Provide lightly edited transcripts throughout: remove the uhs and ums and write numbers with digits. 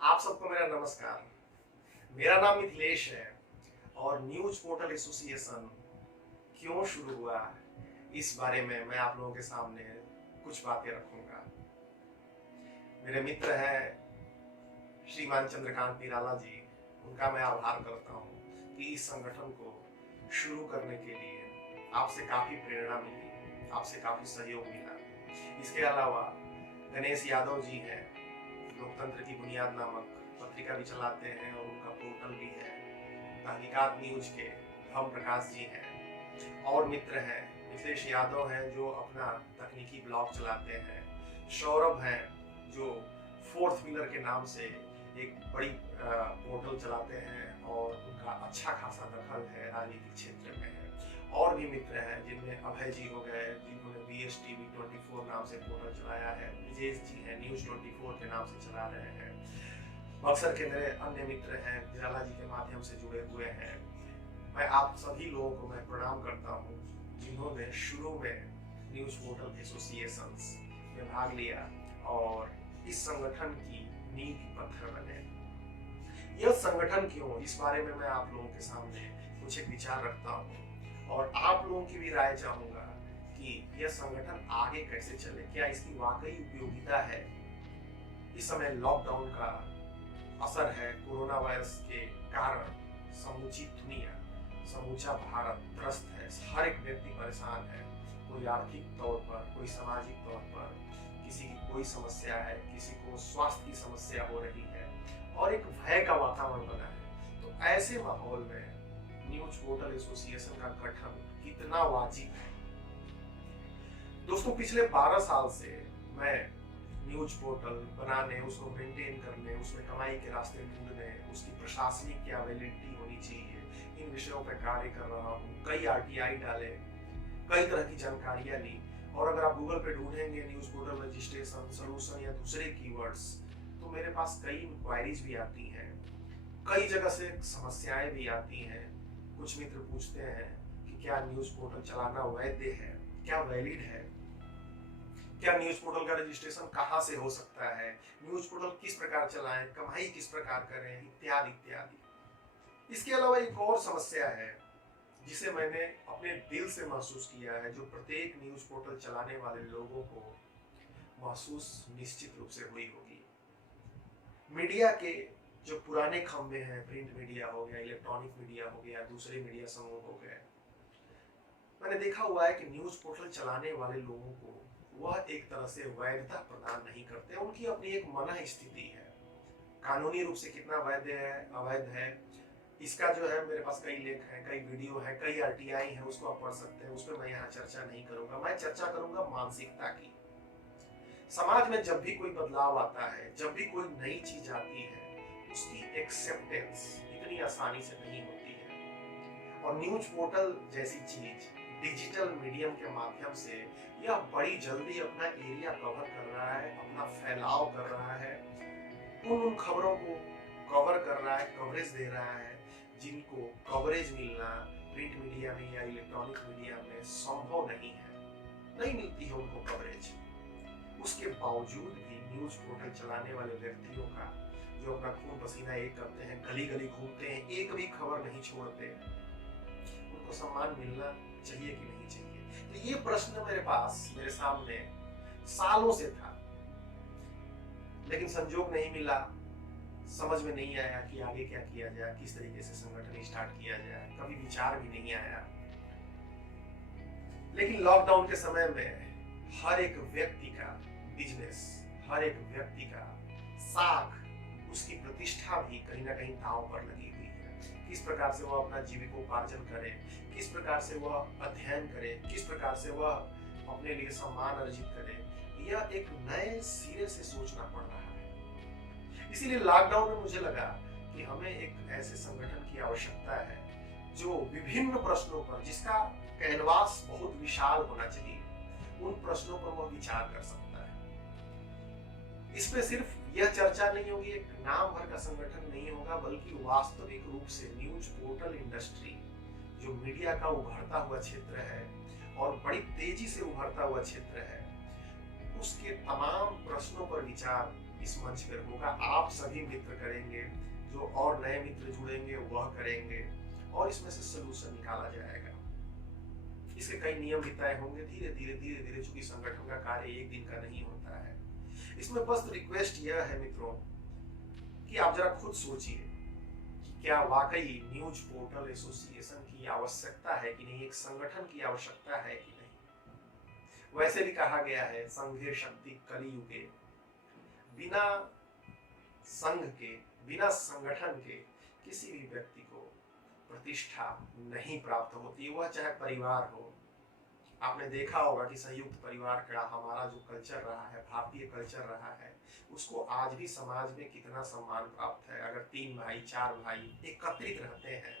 आप सबको मेरा नमस्कार। मेरा नाम मिथिलेश है और न्यूज पोर्टल एसोसिएशन क्यों शुरू हुआ इस बारे में मैं आप लोगों के सामने कुछ बातें रखूंगा। मेरे मित्र हैं श्रीमान चंद्रकांत निराला जी, उनका मैं आभार करता हूँ कि इस संगठन को शुरू करने के लिए आपसे काफी प्रेरणा मिली, आपसे काफी सहयोग मिला। इसके अलावा गणेश यादव जी हैं, लोकतंत्र की बुनियाद नामक पत्रिका भी चलाते हैं और उनका पोर्टल भी है। तहकीकात न्यूज के धर्म प्रकाश जी हैं और मित्र हैं मिथिलेश यादव हैं जो अपना तकनीकी ब्लॉग चलाते हैं। सौरभ हैं जो फोर्थ व्हीलर के नाम से एक बड़ी पोर्टल चलाते हैं और उनका अच्छा खासा दखल है राजनीतिक क्षेत्र में है। और भी मित्र हैं जिनमें अभय जी हो गए, जिन्होंने BSTV24 नाम से पोर्टल चलाया है। विजेश जी हैं, न्यूज 24 के नाम से चला रहे हैं। बक्सर के मेरे अन्य मित्र हैं, निराला जी के माध्यम से जुड़े हुए हैं। मैं आप सभी लोगों को मैं प्रणाम करता हूँ जिन्होंने शुरू में न्यूज पोर्टल एसोसिएशन में भाग लिया और इस संगठन की नींव पत्थर बने। यह संगठन क्यों, इस बारे में मैं आप लोगों के सामने कुछ एक विचार रखता हूँ और आप लोगों की भी राय चाहूंगा कि यह संगठन आगे कैसे चले, क्या इसकी वाकई उपयोगिता है। इस समय लॉकडाउन का असर है, कोरोना वायरस के कारण समूची दुनिया, समूचा भारत त्रस्त है। हर एक व्यक्ति परेशान है, कोई आर्थिक तौर पर, कोई सामाजिक तौर पर, किसी की कोई समस्या है, किसी को स्वास्थ्य की समस्या हो रही है और एक भय का वातावरण बना है। तो ऐसे माहौल में न्यूज पोर्टल एसोसिएशन का गठन कितना वाजिब है। दोस्तों, पिछले 12 साल से मैं न्यूज पोर्टल बनाने, उसको मेंटेन करने, उसमें कमाई के रास्ते ढूंढने, उसकी प्रशासनिक क्या वैलिडिटी होनी चाहिए, इन विषयों पर कार्य कर रहा हूँ। कई RTI डाले, कई तरह की जानकारियां ली और अगर आप गूगल पे ढूंढेंगे न्यूज पोर्टल रजिस्ट्रेशन सोल्यूशन या दूसरे कीवर्ड्स, तो मेरे पास कई इंक्वायरीज भी आती हैं, कई जगह से समस्याएं भी आती हैं। कुछ मित्र पूछते हैं कि क्या न्यूज पोर्टल चलाना वैध है, क्या वैलिड है, क्या न्यूज पोर्टल का रजिस्ट्रेशन कहां से हो सकता है, न्यूज पोर्टल किस प्रकार चलाएं, कमाई किस प्रकार करें, इत्यादि इत्यादि। इसके अलावा एक और समस्या है जिसे मैंने अपने दिल से महसूस किया है, जो प्रत्येक न्यूज पोर्टल चलाने वाले लोगों को महसूस निश्चित रूप से हुई होगी। मीडिया के जो पुराने खंभे हैं, प्रिंट मीडिया हो गया, इलेक्ट्रॉनिक मीडिया हो गया, दूसरे मीडिया समूह हो गए, मैंने देखा हुआ है कि न्यूज पोर्टल चलाने वाले लोगों को वह एक तरह से वैधता प्रदान नहीं करते। उनकी अपनी एक मन स्थिति है, कानूनी रूप से कितना वैध है अवैध है, इसका जो है मेरे पास कई लेख हैं, कई वीडियो है, कई RTI है, उसको आप पढ़ सकते हैं। उस पर मैं यहाँ चर्चा नहीं करूंगा। मैं चर्चा करूंगा मानसिकता की। समाज में जब भी कोई बदलाव आता है, जब भी कोई नई चीज आती है, उसकी एक्सेप्टेंस इतनी आसानी से नहीं होती है। और न्यूज पोर्टल जैसी चीज डिजिटल मीडियम के माध्यम से यह बड़ी जल्दी अपना एरिया कवर कर रहा है, अपना फैलाव कर रहा है, उन खबरों को कवर कर रहा है, कवरेज दे रहा है जिनको कवरेज मिलना प्रिंट मीडिया में या इलेक्ट्रॉनिक मीडिया में संभव नहीं है, नहीं मिलती है उनको कवरेज। उसके बावजूद भी न्यूज पोर्टल चलाने वाले व्यक्तियों का, जो अपना खून पसीना एक करते हैं, गली गली घूमते हैं, एक भी खबर नहीं छोड़ते, उनको सम्मान मिलना चाहिए कि नहीं चाहिए। तो ये प्रश्न मेरे सामने सालों से था, लेकिन संजोग नहीं मिला, समझ में नहीं आया कि आगे क्या किया जाए, किस तरीके से संगठन स्टार्ट किया जाए, कभी विचार भी नहीं आया। लेकिन लॉकडाउन के समय में हर एक व्यक्ति का बिजनेस, हर एक व्यक्ति का साख, उसकी प्रतिष्ठा भी कहीं ना कहीं दांव पर लगी हुई है। किस प्रकार से वह अपना जीविकोपार्जन करे, किस प्रकार से वह अध्ययन करे, किस प्रकार से वह अपने लिए सम्मान अर्जित करे, यह एक नए सिरे से सोचना पड़ रहा है। इसीलिए लॉकडाउन में मुझे लगा कि हमें एक ऐसे संगठन की आवश्यकता है जो विभिन्न प्रश्नों पर, जिसका कैनवास बहुत विशाल होना चाहिए, उन प्रश्नों पर वह विचार कर सकता है। इसमें सिर्फ यह चर्चा नहीं होगी, एक नाम भर का संगठन नहीं होगा, बल्कि वास्तविक रूप से न्यूज पोर्टल इंडस्ट्री, जो मीडिया का उभरता हुआ क्षेत्र है और बड़ी तेजी से उभरता हुआ क्षेत्र है, उसके तमाम प्रश्नों पर विचार इस मंच पर होगा। आप सभी मित्र करेंगे, जो और नए मित्र जुड़ेंगे वह करेंगे, और इसमें से सलूशन निकाला जाएगा। इसके कई नियम तय होंगे धीरे धीरे, चूंकि संगठन का कार्य एक दिन का नहीं होता है। इसमें बस रिक्वेस्ट यह है मित्रों कि आप जरा खुद सोचिए कि क्या वाकई न्यूज पोर्टल एसोसिएशन की आवश्यकता है कि नहीं, एक संगठन की आवश्यकता है कि नहीं। वैसे भी कहा गया है संघे शक्ति कलियुगे, बिना संघ के, बिना संगठन के किसी भी व्यक्ति को प्रतिष्ठा नहीं प्राप्त होती, वह चाहे परिवार हो। आपने देखा होगा कि संयुक्त परिवार का हमारा जो कल्चर रहा है, भारतीय कल्चर रहा है, उसको आज भी समाज में कितना सम्मान प्राप्त है। अगर 3 भाई 4 भाई एकत्रित रहते हैं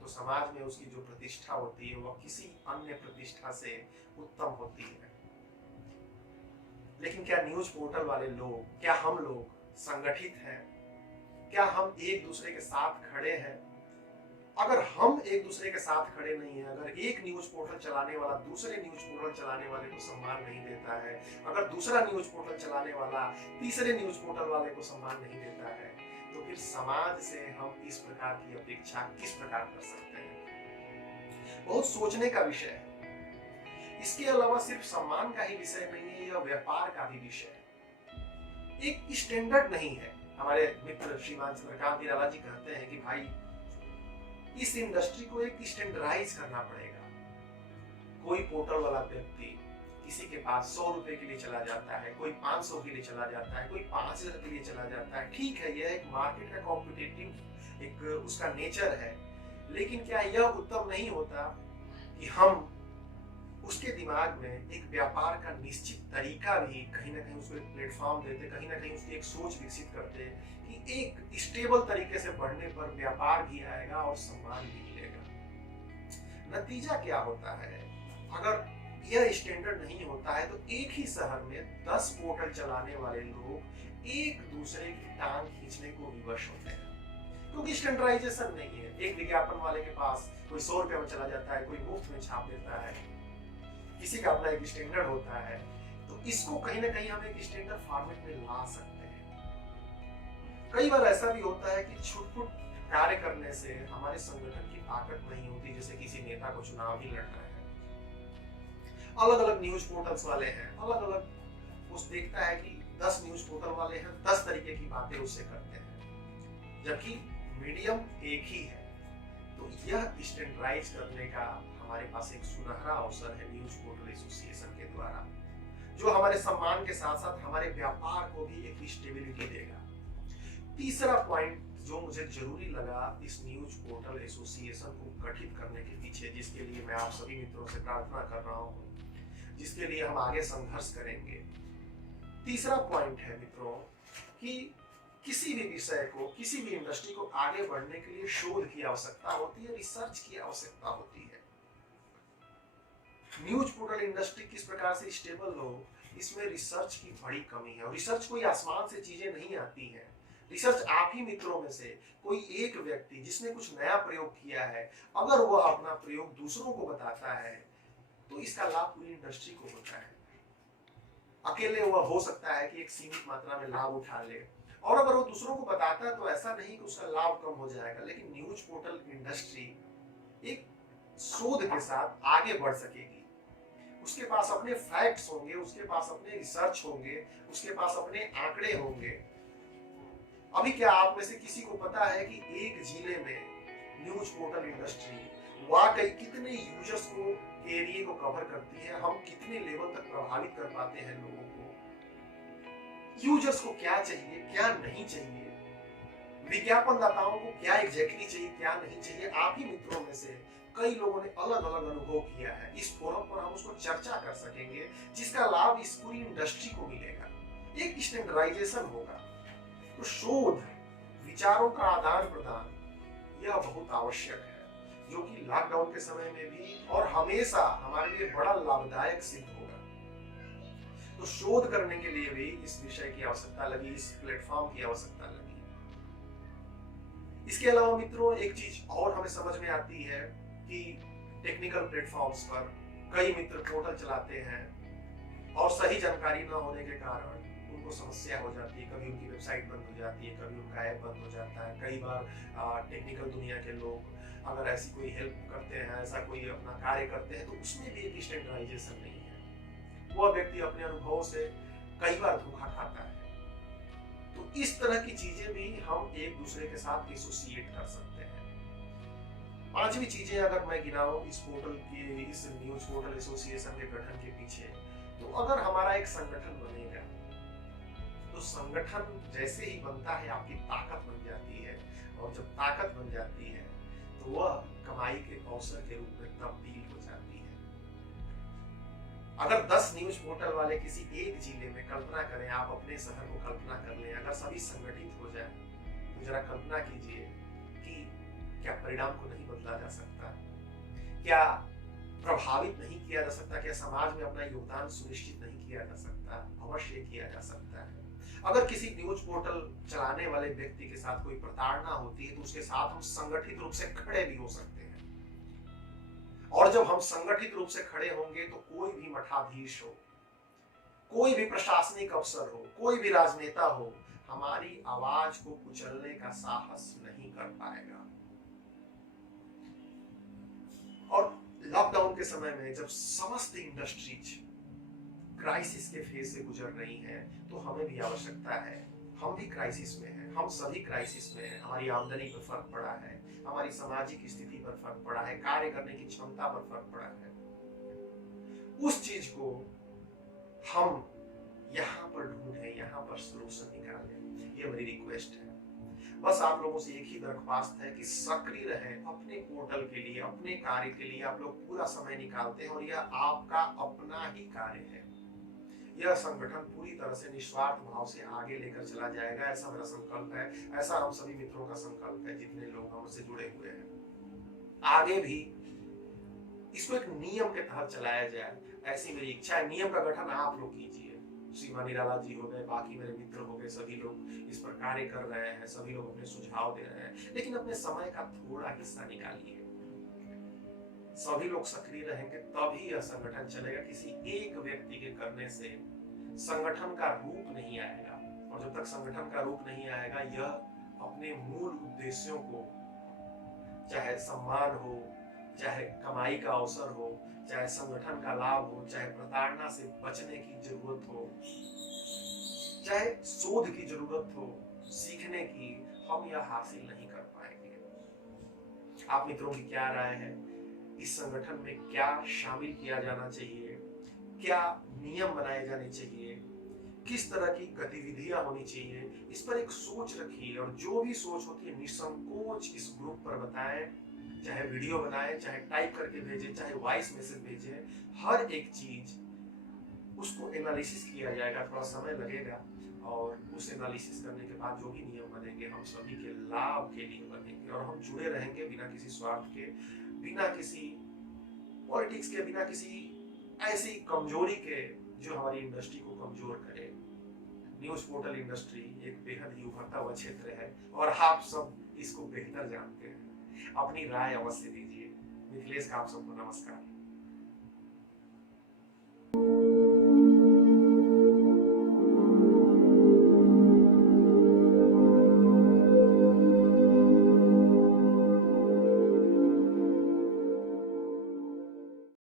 तो समाज में उसकी जो प्रतिष्ठा होती है वह किसी अन्य प्रतिष्ठा से उत्तम होती है। लेकिन क्या न्यूज पोर्टल वाले लोग, क्या हम लोग संगठित हैं? क्या हम एक दूसरे के साथ खड़े हैं? अगर हम एक दूसरे के साथ खड़े नहीं है, अगर एक न्यूज पोर्टल चलाने वाला दूसरे न्यूज पोर्टल चलाने वाले को सम्मान नहीं देता है, अगर दूसरा न्यूज पोर्टल चलाने वाला तीसरे न्यूज पोर्टल वाले को सम्मान नहीं देता है, तो फिर समाज से हम इस प्रकार की अपेक्षा किस प्रकार कर सकते हैं? बहुत सोचने का विषय है। इसके अलावा सिर्फ सम्मान का ही विषय नहीं है, यह व्यापार का भी विषय है। एक स्टैंडर्ड नहीं है। हमारे मित्र श्रीमान चंद्रकांत निराला जी कहते हैं कि भाई इस इंडस्ट्री को एक स्टैंडर्डाइज करना पड़ेगा। कोई पोर्टल वाला व्यक्ति किसी के पास 100 रुपए के लिए चला जाता है, कोई 500 के लिए चला जाता है, कोई 5000 के लिए चला जाता है। ठीक है, यह एक मार्केट का कॉम्पिटिटिव एक उसका नेचर है, लेकिन क्या यह उत्तम नहीं होता कि हम उसके दिमाग में एक व्यापार का निश्चित तरीका भी कहीं ना कहीं उसको एक प्लेटफॉर्म देते, कहीं ना कहीं उसकी एक सोच विकसित करते कि एक स्टेबल तरीके से बढ़ने पर व्यापार भी आएगा और सम्मान भी मिलेगा। नतीजा क्या होता है? अगर यह स्टैंडर्ड नहीं होता है तो एक ही शहर में 10 पोर्टल चलाने वाले लोग एक दूसरे की टांग खींचने को विवश होते हैं, क्योंकि स्टैंडर्डाइजेशन नहीं है। एक विज्ञापन वाले के पास कोई 100 रुपए में चला जाता है, कोई मुफ्त में छाप देता है, किसी का अपना एक स्टैंडर्ड होता है। तो इसको कहीं ना कहीं हम एक स्टैंडर्ड फॉर्मेट में ला सकते हैं। कई बार ऐसा भी होता है कि छुटपुट कार्य करने से हमारे संगठन की ताकत नहीं होती। जैसे किसी नेता को चुनाव ही लड़ना है, अलग अलग न्यूज पोर्टल्स वाले हैं, अलग अलग उस देखता है कि 10 न्यूज पोर्टल वाले हैं, 10 तरीके की बातें उससे करते हैं, जबकि मीडियम एक ही है। तो यह स्टैंडर्डाइज करने का हमारे पास एक सुनहरा अवसर है न्यूज पोर्टल एसोसिएशन के द्वारा, जो हमारे सम्मान के साथ साथ हमारे व्यापार को भी एक स्टेबिलिटी देगा। तीसरा पॉइंट जो मुझे जरूरी लगा इस न्यूज पोर्टल एसोसिएशन को गठित करने के पीछे, जिसके लिए मैं आप सभी मित्रों से प्रार्थना कर रहा हूँ, जिसके लिए हम आगे संघर्ष करेंगे। तीसरा पॉइंट है मित्रों कि किसी भी विषय को, किसी भी इंडस्ट्री को आगे बढ़ने के लिए शोध की आवश्यकता होती है, रिसर्च की आवश्यकता होती है। न्यूज पोर्टल इंडस्ट्री किस प्रकार से स्टेबल हो, इसमें रिसर्च की बड़ी कमी है। और रिसर्च कोई आसमान से चीजें नहीं आती हैं। रिसर्च आप ही मित्रों में से कोई एक व्यक्ति जिसने कुछ नया प्रयोग किया है, अगर वह अपना प्रयोग दूसरों को बताता है तो इसका लाभ पूरी इंडस्ट्री को होता है। अकेले वह हो सकता है कि एक सीमित मात्रा में लाभ उठा ले, और अगर वो दूसरों को बताता है तो ऐसा नहीं कि उसका लाभ कम हो जाएगा, लेकिन न्यूज पोर्टल इंडस्ट्री एक शोध के साथ आगे बढ़ सकेगी। उसके पास अपने फैक्ट्स होंगे, उसके पास अपने रिसर्च होंगे, उसके पास अपने आंकड़े होंगे। अभी क्या आप में से किसी को पता है कि एक जिले में न्यूज पोर्टल इंडस्ट्री वाकई कितने यूजर्स को एरिया को कवर करती है? हम कितने लेवल तक प्रभावित कर पाते हैं लोगों को? यूजर्स को क्या चाहिए, क्या नहीं चाहिए, विज्ञापन दाताओं को क्या एग्जैक्टली चाहिए, क्या नहीं चाहिए? आप ही मित्रों में से कई लोगों ने अलग अलग अनुभव किया है। इस फोरम पर हम उसको चर्चा कर सकेंगे, जिसका लाभ इस पूरी इंडस्ट्री को मिलेगा। एक स्टैंडर्डाइजेशन होगा। तो शोध, विचारों का आदान प्रदान यह बहुत आवश्यक है, जो कि लॉकडाउन के समय में भी और हमेशा हमारे लिए बड़ा लाभदायक सिद्ध होगा। तो शोध करने के लिए भी इस विषय की आवश्यकता लगी, इस प्लेटफॉर्म की आवश्यकता लगी। इसके अलावा मित्रों एक चीज और हमें समझ में आती है कि टेक्निकल प्लेटफॉर्म्स पर कई मित्र पोर्टल चलाते हैं और सही जानकारी न होने के कारण उनको समस्या हो जाती है, कभी उनकी वेबसाइट बंद हो जाती है, कभी उनका ऐप बंद हो जाता है। कई बार टेक्निकल दुनिया के लोग अगर ऐसी कोई हेल्प करते हैं, ऐसा कोई अपना कार्य करते हैं, तो उसमें भी एक स्टैंडर्डाइजेशन नहीं है। वह व्यक्ति अपने अनुभव से कई बार धोखा खाता है। तो इस तरह की चीजें भी हम एक दूसरे के साथ एसोसिएट कर सकते हैं। पांचवी चीजें अगर मैं गिनाऊं इस पोर्टल के, इस न्यूज पोर्टल एसोसिएशन के गठन के पीछे, तो अगर हमारा एक संगठन बनेगा, तो संगठन जैसे ही बनता है आपकी ताकत बन जाती है, और जब ताकत बन जाती है तो वह कमाई के अवसर के रूप में तब्दील हो जाती है। अगर 10 न्यूज पोर्टल वाले किसी एक जिले में, कल्पना करें, आप अपने शहर को कल्पना कर लें, अगर सभी संगठित हो जाए, तो जरा कल्पना कीजिए कि क्या परिणाम को नहीं बदला जा सकता? क्या प्रभावित नहीं किया जा सकता? क्या समाज में अपना योगदान सुनिश्चित नहीं किया जा सकता? अवश्य किया जा सकता है। अगर किसी न्यूज पोर्टल चलाने वाले व्यक्ति के साथ कोई प्रताड़ना होती है, तो उसके साथ हम संगठित रूप से खड़े भी हो सकते हैं। और जब हम संगठित रूप से खड़े होंगे, तो कोई भी मठाधीश हो, कोई भी प्रशासनिक अफसर हो, कोई भी राजनेता हो, हमारी आवाज को कुचलने का साहस नहीं कर पाएगा। और लॉकडाउन के समय में जब समस्त इंडस्ट्रीज क्राइसिस के फेज से गुजर रही हैं, तो हमें भी आवश्यकता है, हम भी क्राइसिस में हैं, हम सभी क्राइसिस में हैं। हमारी आमदनी पर फर्क पड़ा है, हमारी सामाजिक स्थिति पर फर्क पड़ा है, कार्य करने की क्षमता पर फर्क पड़ा है। उस चीज को हम यहाँ पर ढूंढें, यहाँ पर सोल्यूशन निकालें, ये मेरी रिक्वेस्ट है। बस आप लोगों से एक ही दरख्वास्त है कि सक्रिय रहें, अपने पोर्टल के लिए, अपने कार्य के लिए आप लोग पूरा समय निकालते हैं, और यह आपका अपना ही कार्य है। यह संगठन पूरी तरह से निस्वार्थ भाव से आगे लेकर चला जाएगा, ऐसा मेरा संकल्प है, ऐसा हम सभी मित्रों का संकल्प है, जितने लोग हमसे जुड़े हुए हैं। आगे भी इसको एक नियम के तहत चलाया जाए, ऐसी मेरी इच्छा है। नियम का गठन आप लोग कीजिए, सीमा निराला जी हो गए, बाकी मेरे मित्र हो गए, सभी लोग इस पर कार्य कर रहे हैं, सभी लोग अपने सुझाव दे रहे हैं, लेकिन अपने समय का थोड़ा हिस्सा निकालिए। सभी लोग सक्रिय रहेंगे तभी यह संगठन चलेगा। किसी एक व्यक्ति के करने से संगठन का रूप नहीं आएगा, और जब तक संगठन का रूप नहीं आएगा, यह अपने मूल उद्देश्यों को, चाहे सम्मान हो, चाहे कमाई का अवसर हो, चाहे संगठन का लाभ हो, चाहे प्रताड़ना से बचने की जरूरत हो, चाहे शोध की जरूरत हो, सीखने की, हम यह हासिल नहीं कर पाएंगे। आप मित्रों की क्या राय है? इस संगठन में क्या शामिल किया जाना चाहिए? क्या नियम बनाए जाने चाहिए? किस तरह की गतिविधियां होनी चाहिए? इस पर एक सोच रखिए, और जो भी सोच होती है निसंकोच इस ग्रुप पर बताएं, चाहे वीडियो बनाएं, चाहे टाइप करके भेजें, चाहे वॉइस मैसेज भेजें। हर एक चीज उसको एनालिसिस किया जाएगा, थोड़ा समय लगेगा, और उस एनालिसिस करने के बाद जो भी नियम बनेंगे हम सभी के लाभ के लिए बनेंगे, और हम जुड़े रहेंगे बिना किसी स्वार्थ के, बिना किसी पॉलिटिक्स के, बिना किसी ऐसी कमजोरी के जो हमारी इंडस्ट्री को कमजोर करे। न्यूज पोर्टल इंडस्ट्री एक बेहद ही उभरता हुआ क्षेत्र है, और आप सब इसको बेहतर जानते हैं। अपनी राय अवश्य दीजिए। मिथिलेश का आप सबको नमस्कार।